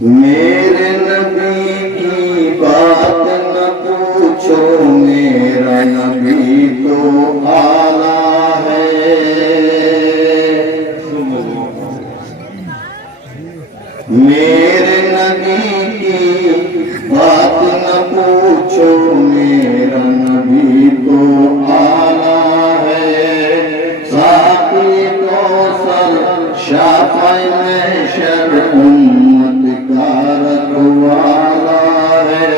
मेरे नबी की बात न पूछो, मेरा नबी तो आला है। मेरे नबी की बात न पूछो, मेरा नबी तो आला है। साक़ी कौसर शाफ़ई महशर उम्मत का रखवाला है।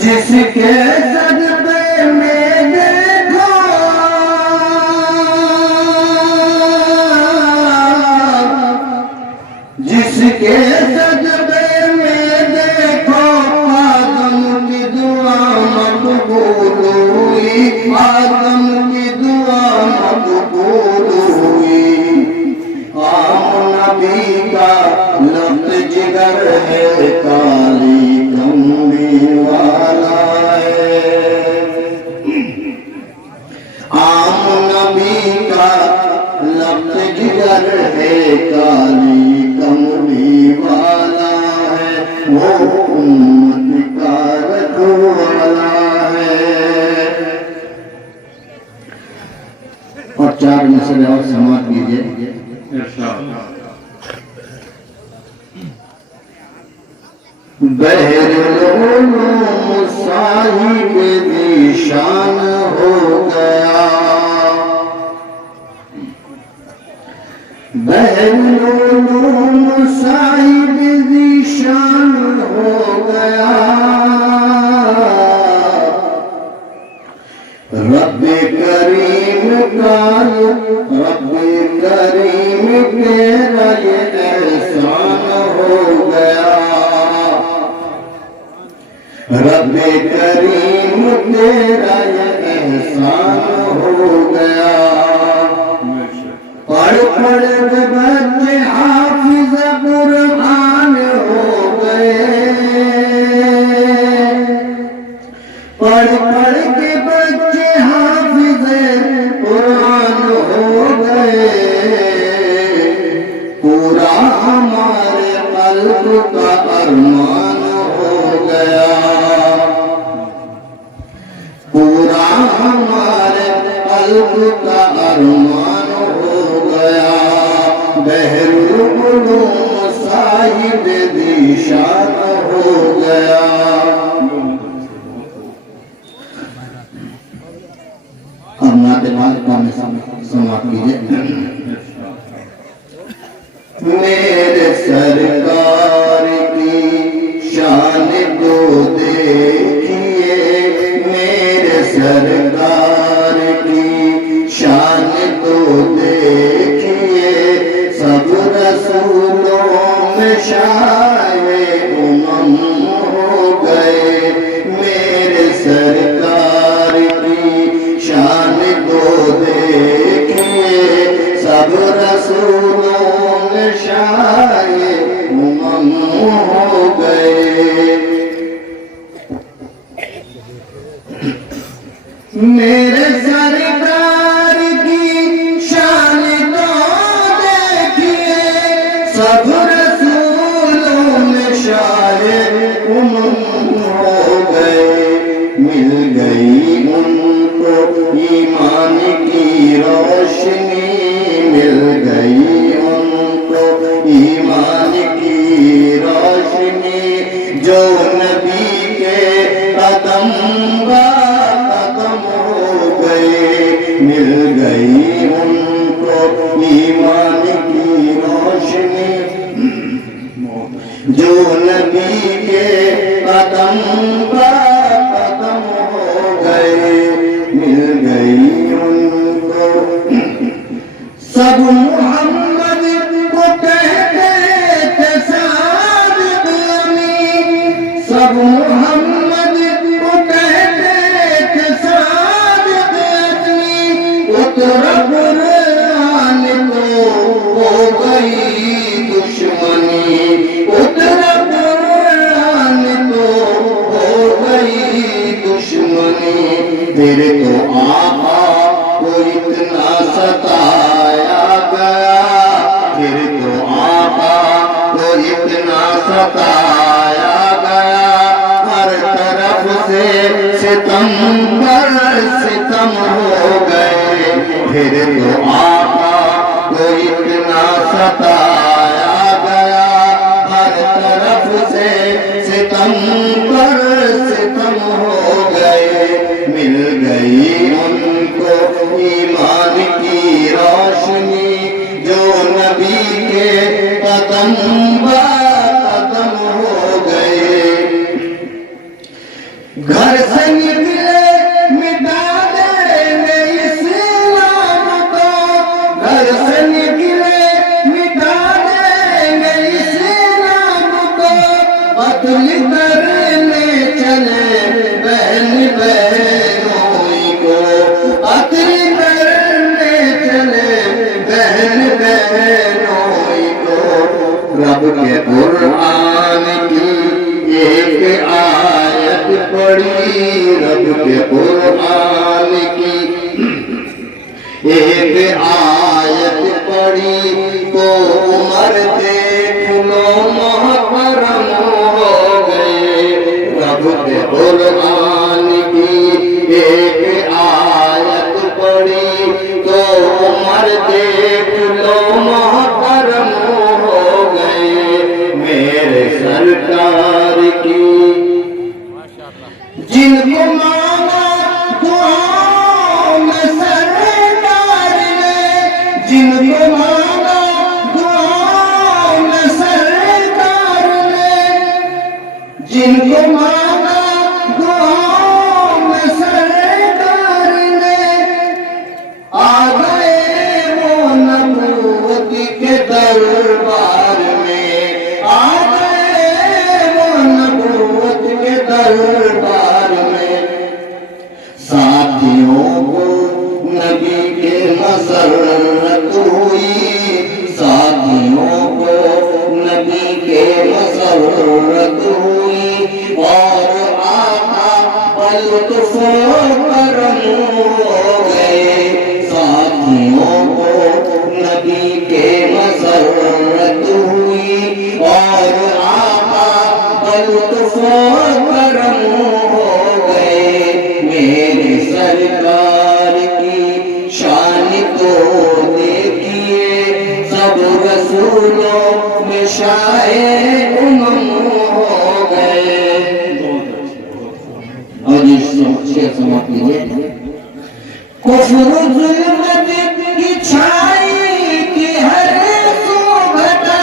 जिसके सजदे में देखो जिसके सजदे में देखो आदम की दुआ मकबूल हुई, आदम की दुआ मकबूल हुई। आम नबी का लफ्ज़ जिगर है, काली कमली वाला है। आम नबी का लफ्ज़ जिगर है, काली कमली वाला है। वो उम्मत का रखवाला है। और चार मसले और समाप्त कीजिए। बहरुल साहिब दीशान हो गया, बहरुल साहिब दीशान हो गया। रब्बे करीम का रब्बे करीम तेरा ये एहसान हो गया। रब्बे करीम तेरा ये एहसान हो गया। पढ़ पढ़ के बच्चे हाफिज कुरान हो गए। पढ़ पढ़ के बच्चे हाफिज कुरान हो गए। पूरा हमारे कल्ब का अरमान हो गया। पूरा हमारे कल्ब का अरमान हो गया। बहरुल उलूम साहिब दीशान हो गया। अब नाते भाजपा में समाप्त कीजिए। मेरे सरकार की शान को देखिए, मेरे सरकार की शान को देखिए। सब रसूलों में शाए उमम हो गए। मेरे सरकार की शान को देखिए। सब रसूलों में शाए उमम हो गए। मेरे सरकार की शान तो देखिए। सब रसूलों में शाए उमम हो गए। मिल गई उनको ईमान की रोशनी, मिल गई उनको ईमान की रोशनी। जो नबी के कदम कदम हो गए। मिल गई उनको ईमान की रोशनी। जो नबी के कदम कदम हो गए। मिल गई उनको। सब मोहम्मद को कहते थे सादिक अमीन। सब मोहम्मद को कहते थे सादिक अमीन। उतरा कुरान तो हो गई दुश्मनी। उतरा कुरान तो हो गई दुश्मनी। फिर तो आका को इतना सताया गया। फिर तो आका को इतना सताया गया, हर तरफ से सितम पर सितम हो गए। फिर तो आका को इतना सताया गया, हर तरफ से सितम पर सितम हो गए। मिल गई उनको ईमान की रोशनी, जो नबी के कदम कदम हो गए। घर से निकले मिटा देंगे इस्लाम को, घर से निकले मिटा देंगे इस्लाम को। कत्ल करने चले बहन बहनों को, कत्ल करने चले बहन बहनों को। रब के कुरान की एक आयत पढ़ी, रब के कुरान की एक आयत पढ़ी, तो उमर देख लो मोहतरम हो गए। रब के कुरान की एक आयत पढ़ी, तो उमर देख लो मोहतरम हो गए। मेरे सरकार की जिनको मांगा दुआओं में सरकार ने, जिनको मांगा दुआओं में सरकार ने, जिनको मांगा दुआओं में सरकार ने। आ गए वो नबूवत के दरबार में, आ गए वो नबूवत के दरबार में। साथियों को नबी के मसरत हुई, साथियों को नबी के मसरत हुई। और आका लुत्फ करम हो गए। साथियों को नबी के मसरत हुई, और आका लुत्फ करम हो गए। मेरे सरकार की शान तो देखिए, सब रसूलों में शाए उमम हो गए। और इस शेर समाप्त कीजिए। कुफ्र जुल्मत की छाई की हर सू घटा,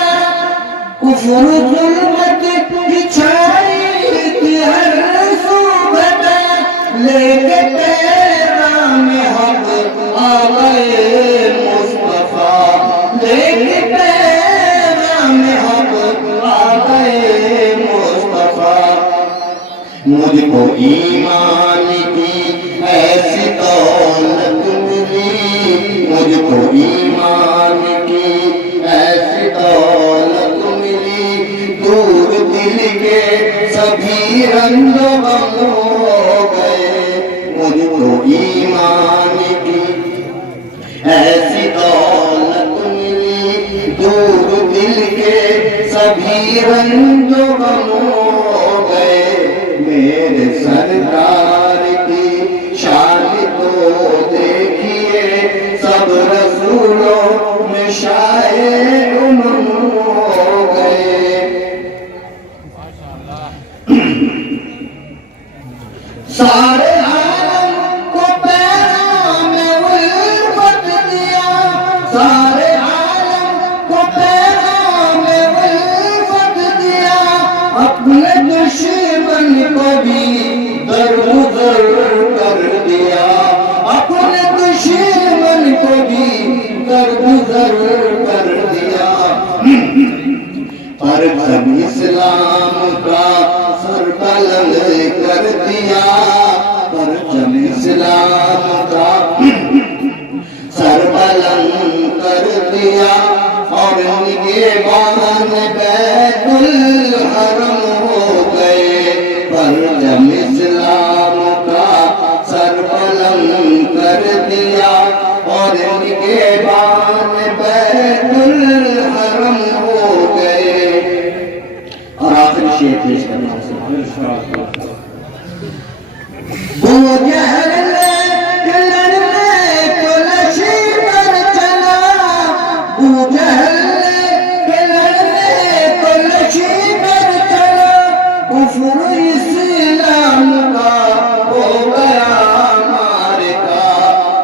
कुफ्र जुल्मत की छाई की हर सू घटा। लेके पैगाम हक आ गए मुस्तफा, लेके पैगाम हक आ गए मुस्तफा। मुझको ईमान की ऐसी दौलत मिली, मुझको ईमान की ऐसी दौलत मिली। दूर दिल के सभी रंग गम हो गए। मुझको ईमान की ऐसी दौलत मिली, दूर दिल के सभी रंग गम हो गए। मेरे सरकार की शान तो देखिए, सब रसूलों में शाए उमम हो गए। सारे आलम को पैगाम उल्फत दिया, सारे आलम को पैगाम उल्फत दिया। अपने दुश्मन को भी दरगुजर कर दिया, अपने दुश्मन को भी दरगुजर कर दिया। पर जब इस्लाम का सर बुलंद कर दिया, पर जब इस्लाम का सर बुलंद कर दिया, और निगहबान बैतुल हरम हो गए। पर जब इस्लाम का सर बुलंद कर दिया, और निगहबान बैतुल हरम हो गए। शेर पेश करना है। वो जहर ले लड़ने को लश्कर चला, वो जहर ले लड़ने को लश्कर चला, कुफ्र इस्लाम का हो गया मारे का,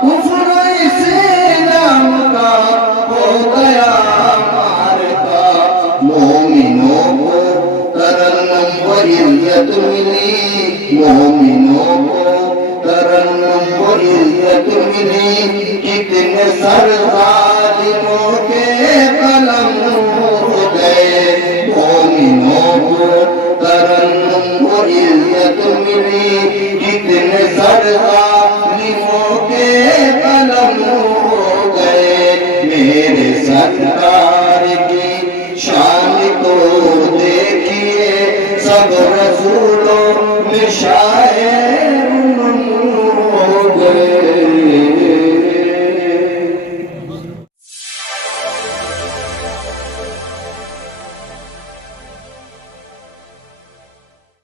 कुफ्र इस्लाम का हो गया मारे का। मोमिनों को तरन्नुम व इज्जत मिली, मोमिनों को तरन्नुम व इज्जत मिली, कितने सर जालिमों के कलम हो गए। मोमिनों को तरन्नुम व इज्जत मिली, कितने सर जालिमों के कलम हो गए। मेरे सरकार की शान को देखिए, सब रसूलों में शान